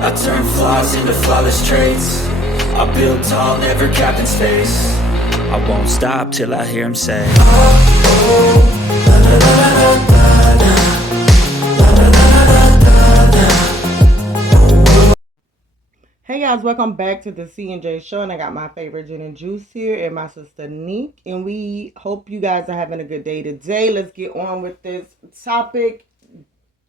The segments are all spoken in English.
I turn flaws into flawless traits. I build tall, never capped in space. I won't stop till I hear him say, oh, la la la la la la, la la la la la la. Hey guys, welcome back to the C&J show, and I got my favorite gin and juice here and my sister Neek, and we hope you guys are having a good day today. Let's get on with this topic.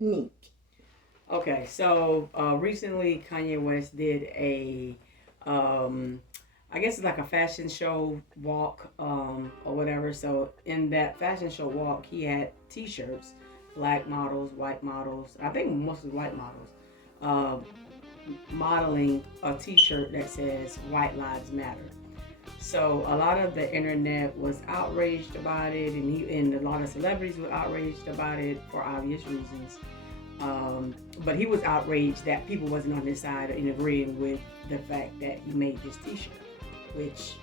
Neek. Okay, so recently Kanye West did a, I guess it's like a fashion show walk or whatever. So in that fashion show walk, he had T-shirts, black models, white models, I think mostly white models, modeling a T-shirt that says "White Lives Matter." So a lot of the internet was outraged about it, and a lot of celebrities were outraged about it for obvious reasons. But he was outraged that people wasn't on his side and agreeing with the fact that he made this T-shirt, which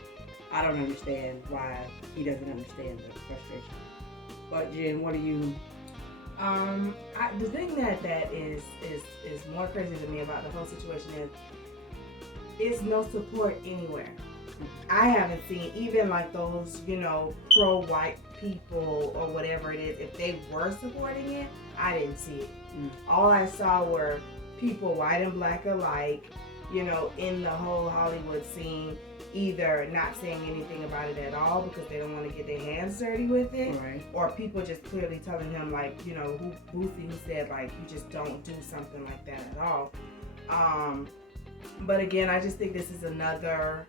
I don't understand why he doesn't understand the frustration. But Jen, what do you? The thing that is more crazy to me about the whole situation is no support anywhere. I haven't seen even like those, pro-white people or whatever it is. If they were supporting it, I didn't see it. All I saw were people, white and black alike, in the whole Hollywood scene, either not saying anything about it at all because they don't want to get their hands dirty with it, right, or people just clearly telling him, like, Boosie, who said, like, you just don't do something like that at all. But again, I just think this is another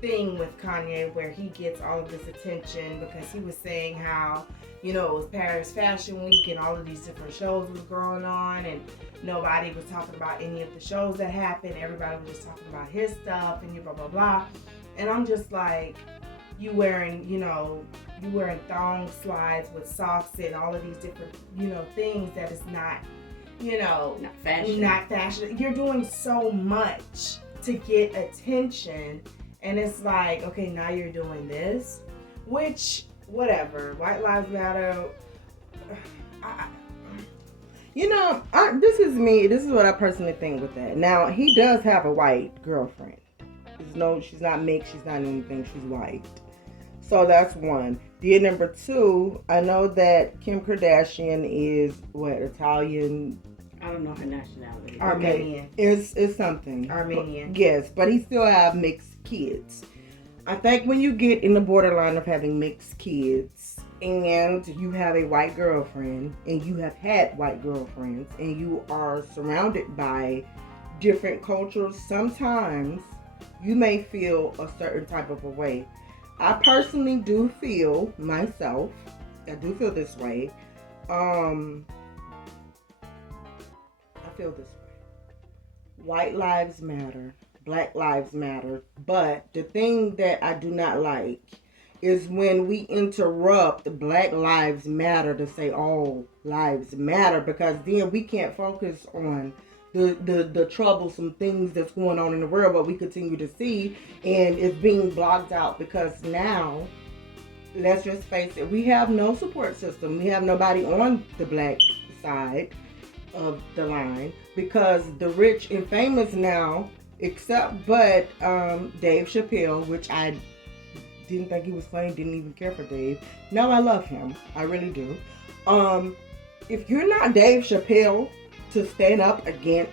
thing with Kanye where he gets all of this attention because he was saying how, it was Paris Fashion Week and all of these different shows was going on and nobody was talking about any of the shows that happened. Everybody was just talking about his stuff and blah, blah, blah. And I'm just like, you wearing thong slides with socks and all of these different, things that is not, not fashion. Not fashion. You're doing so much to get attention. And it's like, okay, now you're doing this, which, whatever, White Lives Matter. This is me. This is what I personally think with that. Now, he does have a white girlfriend. She's not mixed. She's not anything. She's white. So that's one. Then number two, I know that Kim Kardashian is, Italian? I don't know her nationality. Armenian. Okay. It's something. Armenian. Yes, but he still have mixed kids. I think when you get in the borderline of having mixed kids and you have a white girlfriend and you have had white girlfriends and you are surrounded by different cultures, sometimes you may feel a certain type of a way. I personally do feel myself, I do feel this way. I feel this way. White lives matter. Black lives matter. But the thing that I do not like is when we interrupt Black Lives Matter to say all lives matter, because then we can't focus on the troublesome things that's going on in the world, but we continue to see, and it's being blocked out because now, let's just face it, we have no support system. We have nobody on the black side of the line because the rich and famous now, but Dave Chappelle, which I didn't think he was funny, didn't even care for Dave. Now I love him. I really do. If you're not Dave Chappelle to stand up against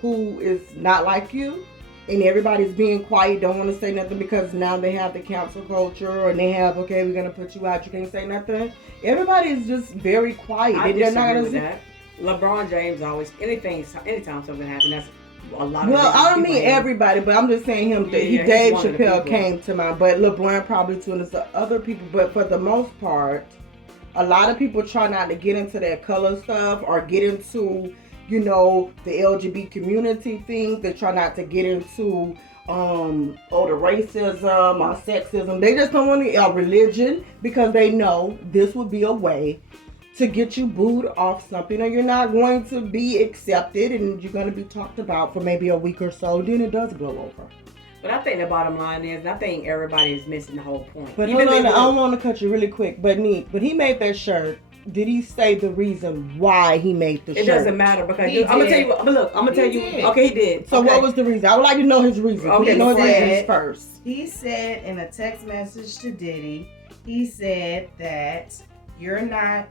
who is not like you, and everybody's being quiet, don't want to say nothing because now they have the cancel culture, and they have, okay, we're going to put you out, you can't say nothing. Everybody is just very quiet. I disagree with that. LeBron James always, anytime something happens, that's a lot of. Well, I don't mean everybody, but I'm just saying him. Yeah, Dave Chappelle came to mind, but LeBron probably too, and it's the other people. But for the most part, a lot of people try not to get into that color stuff or get into, the LGBT community things. They try not to get into the racism or sexism. They just don't want to religion because they know this would be a way to get you booed off something, or you're not going to be accepted and you're going to be talked about for maybe a week or so, then it does blow over. But I think the bottom line is, I think everybody is missing the whole point. But hold on, I don't want to cut you really quick, but he made that shirt did he say the reason why he made the shirt? It doesn't matter because He I'm gonna tell did. you. But look, I'm gonna tell you. did. Okay, he did. So Okay. what was the reason? I would like to know his reason. Okay, We know his he said- reasons first. He said in a text message to Diddy, he said that you're not,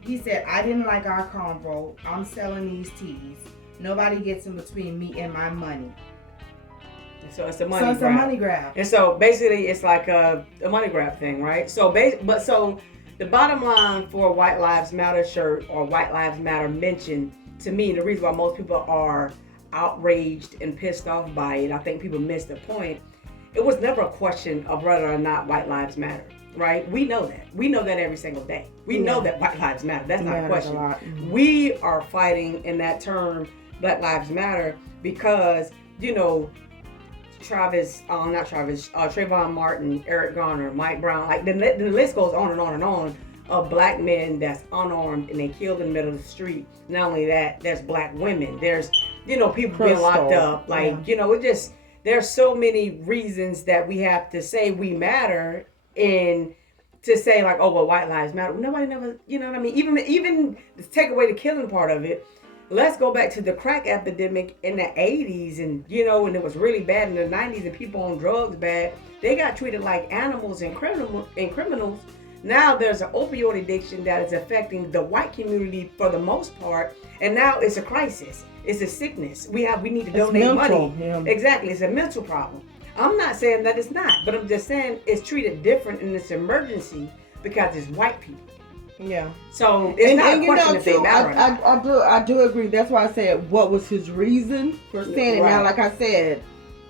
he said, I didn't like our convo. I'm selling these teas. Nobody gets in between me and my money. So it's a money So it's grab. a money grab. And so basically, it's like a money grab thing, right? So so the bottom line for a White Lives Matter shirt or White Lives Matter mention, to me, the reason why most people are outraged and pissed off by it, I think people miss the point. It was never a question of whether or not White Lives Matter, right? We know that. We know that every single day. We know that White Lives Matter. That's not a question. We are fighting in that term, Black Lives Matter, because, you know, Trayvon Martin, Eric Garner, Mike Brown, like the list goes on and on and on of black men that's unarmed and they killed in the middle of the street. Not only that, there's black women. There's, you know, people being locked up. Like, you know, it just, there's so many reasons that we have to say we matter and to say like, oh, well, White Lives Matter. Nobody never, you know what I mean? Even to take away the killing part of it, let's go back to the crack epidemic in the 80s and, you know, when it was really bad in the 90s and people on drugs bad. They got treated like animals and criminals. Now there's an opioid addiction that is affecting the white community for the most part. And now it's a crisis. It's a sickness. We need to donate money. Yeah. Exactly. It's a mental problem. I'm not saying that it's not, but I'm just saying it's treated different in this emergency because it's white people. Yeah. So it's not a question if they too, matter or not. I do agree. That's why I said what was his reason for saying it. Right. Now, like I said,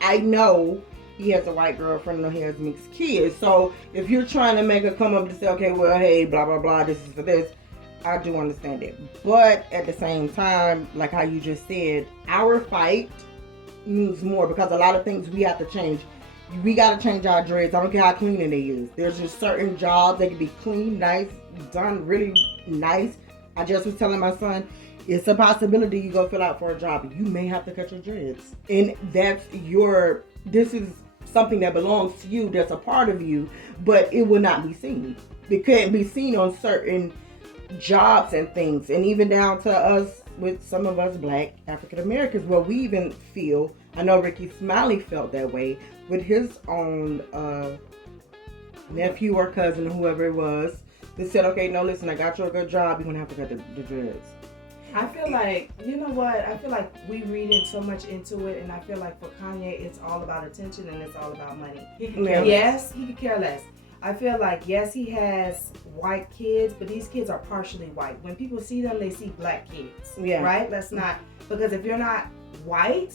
I know he has a white girlfriend, I know he has mixed kids. So if you're trying to make a come up to say, okay, well, hey, blah, blah, blah, this is for this, I do understand it. But at the same time, like how you just said, our fight means more because a lot of things we have to change. We got to change our dreads. I don't care how clean it is. There's just certain jobs that can be clean, nice, done really nice. I just was telling my son, it's a possibility you go fill out for a job. You may have to cut your dreads. And this is something that belongs to you, that's a part of you, but it will not be seen. It can't be seen on certain jobs and things. And even down to us, with some of us black African Americans, where we even feel, I know Ricky Smiley felt that way with his own nephew or cousin, whoever it was, that said, okay, no, listen, I got you a good job, you're gonna have to cut the dreads. I feel like, you know what? I feel like we read in so much into it, and I feel like for Kanye, it's all about attention and it's all about money. He can care less. Yes, he could care less. I feel like, yes, he has white kids, but these kids are partially white. When people see them, they see black kids. Yeah. Right? Let's not, because if you're not white,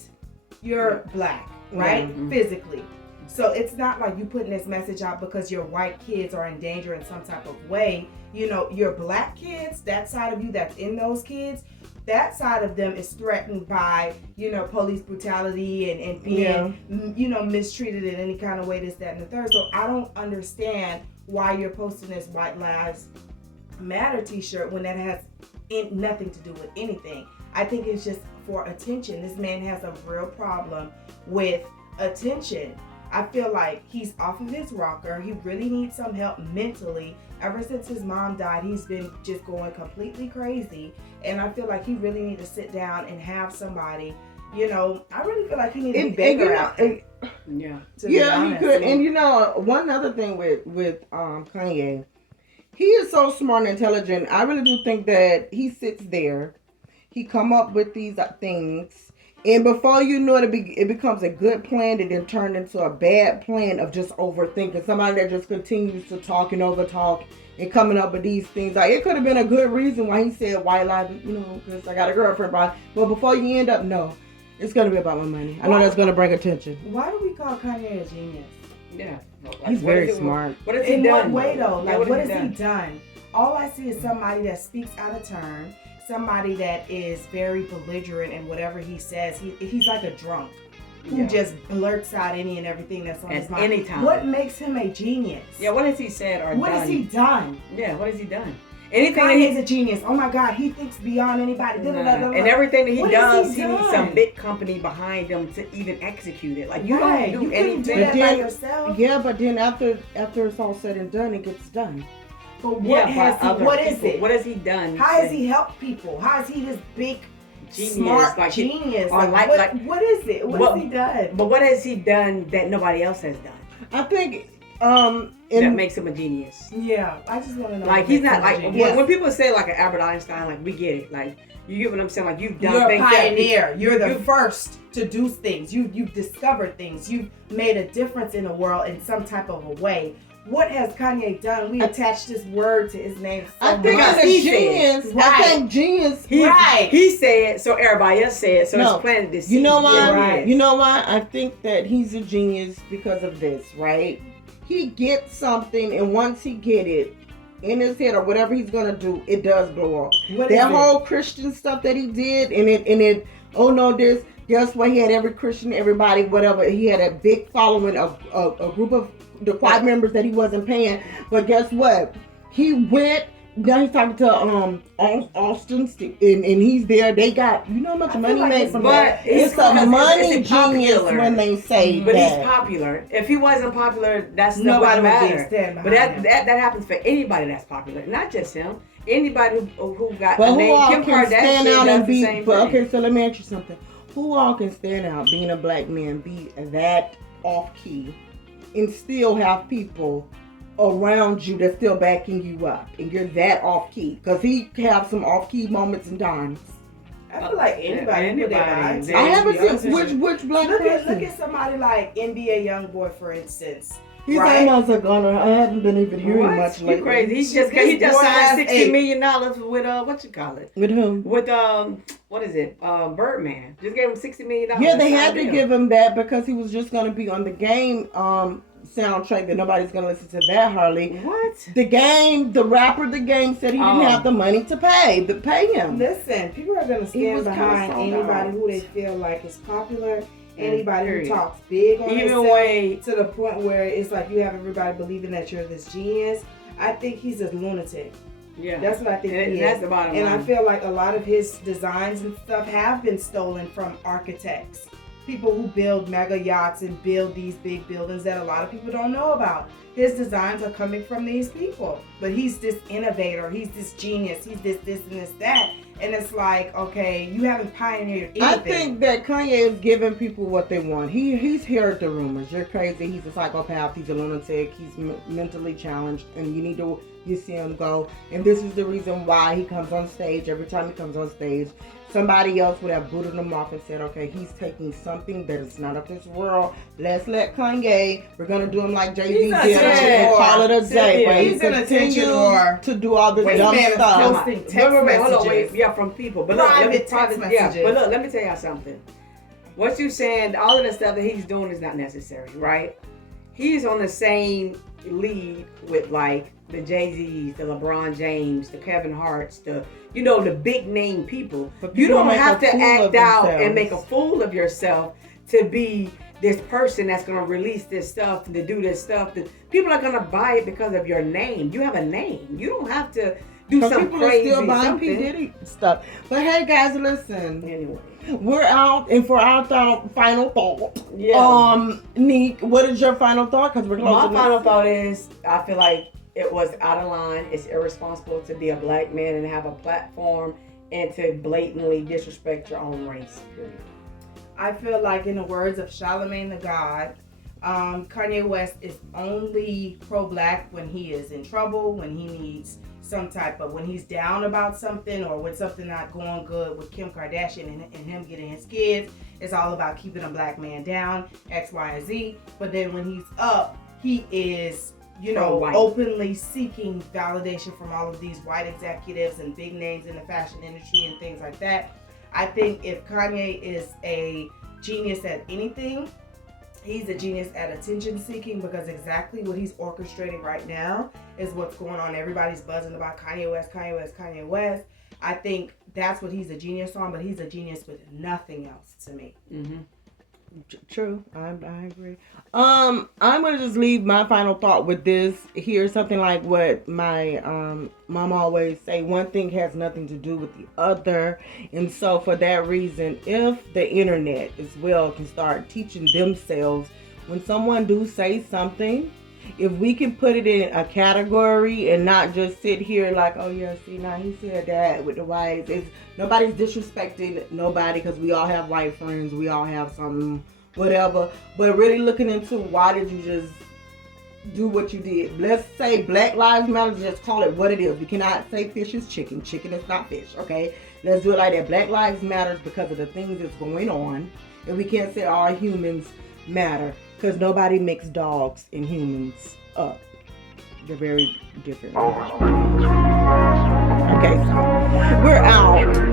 you're black, right? Mm-hmm. Physically. So it's not like you putting this message out because your white kids are in danger in some type of way. You know, your black kids, that side of you that's in those kids, that side of them is threatened by, you know, police brutality and being, you know, mistreated in any kind of way, this, that, and the third. So I don't understand why you're posting this White Lives Matter t-shirt when that has nothing to do with anything. I think it's just for attention. This man has a real problem with attention. I feel like he's off of his rocker. He really needs some help mentally. Ever since his mom died, he's been just going completely crazy. And I feel like he really needs to sit down and have somebody, you know, I really feel like he needs to be bigger out there. Yeah. He could. And you know, one other thing with Kanye, he is so smart and intelligent. I really do think that he sits there, he come up with these things, and before you know it, it becomes a good plan and then turned into a bad plan of just overthinking. Somebody that just continues to talk and over talk and coming up with these things. Like, it could have been a good reason why he said white lies, you know, because I got a girlfriend, but before you end up, no, it's going to be about my money. I know that's going to bring attention. Why do we call Kanye a genius? Yeah. He's very smart. What has he In done? what way, though? Yeah, Like, what has he done? All I see is somebody that speaks out of turn, somebody that is very belligerent in whatever he says. He's like a drunk who just blurts out any and everything that's on his mind. Anytime. What makes him a genius? Yeah, what has he said or What done? has he done? Yeah, what has he done? Anything Kanye's a genius. Oh my God, he thinks beyond anybody. and everything that he What has does, he he needs done? some big company behind him to even execute it. Like, you Right. don't do You couldn't do anything. that by yourself. Yeah, but then after it's all said and done, it gets done. But what is it? What has he done? How has he helped people? How is he this big, genius, smart like genius? what is it? What has he done? But what has he done that nobody else has done? I think that makes him a genius. Yeah, I just want to know. Like he's not like when people say like an Albert Einstein, like we get it. Like you get what I'm saying. Like you've done. You're a pioneer. You're the first to do things. You've discovered things. You've made a difference in the world in some type of a way. What has Kanye done? We attached this word to his name. I think he's genius. Right. I think genius. He said so. Everybody else said so. It's planted this seed. You know why? Right. You know why? I think that he's a genius because of this, right? He gets something, and once he get it in his head or whatever he's gonna do, it does blow up. That whole Christian stuff that he did, and it. Oh no, this. Guess what? He had every Christian, everybody, whatever. He had a big following, a group of the choir members that he wasn't paying. But guess what? He went. Now he's talking to Austin, and he's there. They got how much money made from that. It's a money genius when they say but that. He's popular. If he wasn't popular, that's nobody would would matter. But that happens for anybody that's popular, not just him. Anybody who got but a who name. all Kim can stand Kardashian out does and be? the same But thing. okay, so let me ask you something. Who all can stand out being a black man, be that off key, and still have people around you that's still backing you up, and you're that off key? Because he have some off key moments and times. I feel like anybody. I haven't seen which black person. Look at somebody like NBA YoungBoy, for instance. He's almost a gunner. I haven't been even hearing much lately. You crazy? He just signed $60 million with what you call it? With whom? With what is it? Birdman. Just gave him $60 million. Yeah, they had to give him that because he was just gonna be on the game soundtrack that nobody's gonna listen to that, Harley. What? The Game, the rapper The Game said he didn't have the money to pay him. Listen, people are gonna stand behind anybody who they feel like is popular. Anybody who talks big on themselves to the point where it's like you have everybody believing that you're this genius. I think he's a lunatic. Yeah, that's what I think he is. That's the bottom line. And I feel like a lot of his designs and stuff have been stolen from architects, people who build mega yachts and build these big buildings that a lot of people don't know about. His designs are coming from these people, but he's this innovator. He's this genius. He's this, and this, that. And it's like, okay, you haven't pioneered anything. I think that Kanye is giving people what they want. He's heard the rumors. You're crazy. He's a psychopath. He's a lunatic. He's mentally challenged, and you see him go. And this is the reason why he comes on stage. Every time he comes on stage, somebody else would have booted him off and said, okay, he's taking something that is not of this world. Let's let Kanye. We're gonna do him like Jay-Z did and call it a day. But he's an attention whore to do all this dumb stuff. Yeah, from people. But private text messages. Yeah, but look, let me tell y'all something. What you saying, all of the stuff that he's doing is not necessary, right? He's on the same lead with like the Jay-Z's, the LeBron James, the Kevin Harts, the big name people. You don't have to act out and make a fool of yourself to be this person that's going to release this stuff, to do this stuff. People are going to buy it because of your name. You have a name. You don't have to do some people crazy are still buying something. P. Diddy stuff. But hey, guys, listen. Anyway, we're out, and for our final thought, Neek, what is your final thought? Because we're closing. My final thought is, I feel like it was out of line. It's irresponsible to be a black man and have a platform and to blatantly disrespect your own race. Period. I feel like, in the words of Charlemagne the God, Kanye West is only pro-black when he is in trouble, when he needs when he's down about something, or when something not going good with Kim Kardashian and him getting his kids. It's all about keeping a black man down, X, Y, and Z. But then when he's up, he is, openly seeking validation from all of these white executives and big names in the fashion industry and things like that. I think if Kanye is a genius at anything, he's a genius at attention seeking, because exactly what he's orchestrating right now is what's going on. Everybody's buzzing about Kanye West, Kanye West, Kanye West. I think that's what he's a genius on, but he's a genius with nothing else to me. Mm-hmm. True. I agree. I'm going to just leave my final thought with this. Here's something like what my mom always say, one thing has nothing to do with the other. And so for that reason, if the internet as well can start teaching themselves, when someone do say something if we can put it in a category and not just sit here like, oh yeah, see, now he said that with the whites. Nobody's disrespecting nobody because we all have white friends. We all have some whatever. But really looking into why did you just do what you did. Let's say Black Lives Matter, just call it what it is. We cannot say fish is chicken. Chicken is not fish, okay? Let's do it like that. Black Lives Matter because of the things that's going on. And we can't say all humans matter because nobody mixed dogs and humans up. They're very different. Okay, so we're out.